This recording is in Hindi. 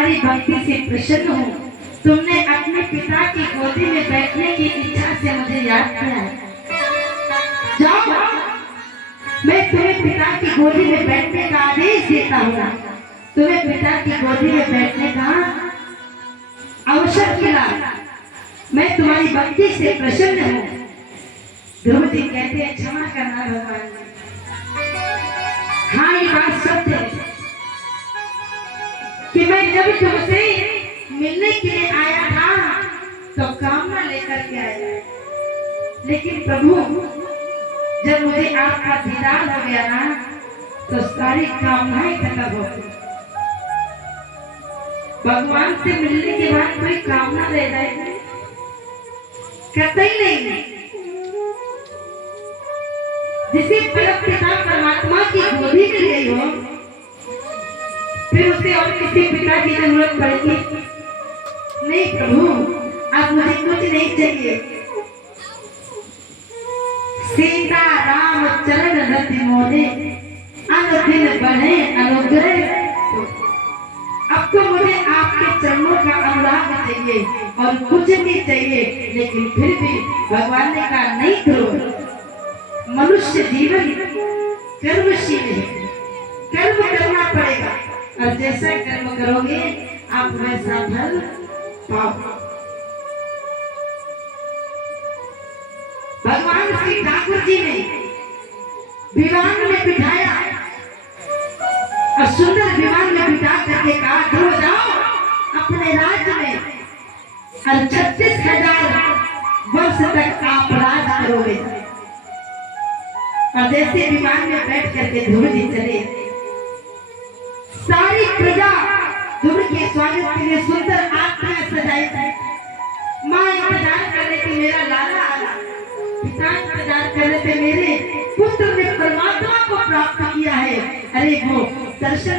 तुम्हारी भक्ति से प्रसन्न हूँ। तुमने अपने पिता की गोदी में बैठने की इच्छा से मुझे याद किया। जाओ, मैं तुम्हें पिता की गोदी में बैठने का आदेश देता हूँ। तुम्हें पिता की गोदी में बैठने का अवसर मिला। मैं तुम्हारी भक्ति से प्रसन्न हूँ। ध्रुव जी कहते हैं, क्षमा करना भगवान। हाँ, ये बात सत्य है कि मैं जब तुमसे मिलने के लिए आया था तो कामना लेकर के आया, लेकिन प्रभु जब मुझे आपका दीदार हो गया ना तो सारी कामनाएं खत्म हो गई। भगवान से मिलने के बाद कोई कामना रह जाए कहते ही नहीं। जिसे पिता परमात्मा की गोदी में गई हो, फिर उसे और किसी पिता की जरूरत पड़ेगी नहीं। प्रभु अब मुझे कुछ नहीं चाहिए। सीता राम चरण रति मोहे, अनुदिन बढ़े अनुग्रह। अब तो मुझे आपके चरणों का अनुराग चाहिए और कुछ नहीं चाहिए। लेकिन फिर भी भगवान ने कहा, नहीं करो। मनुष्य जीवन कर्मशील है, कर्म करना पड़ेगा और जैसा कर्म करोगे आप वैसा फल पाओगे। भगवान श्री ठाकुर जी ने विमान में बिठाया और सुंदर विमान में बिठा करके कहा, ध्रुव जाओ अपने राज्य में और 36,000 वर्ष तक आप राज करोगे। और जैसे विमान में बैठ करके ध्रुव जी चले, सारी प्रजा ध्रुव के स्वागत के लिए सुंदर आरतियां सजाई। माँ इंतजार कर रही थी, मेरा लाला आला। पिता इंतजार कर रहे थे, मेरे पुत्र ने परमात्मा को प्राप्त किया है। अरे वो दर्शन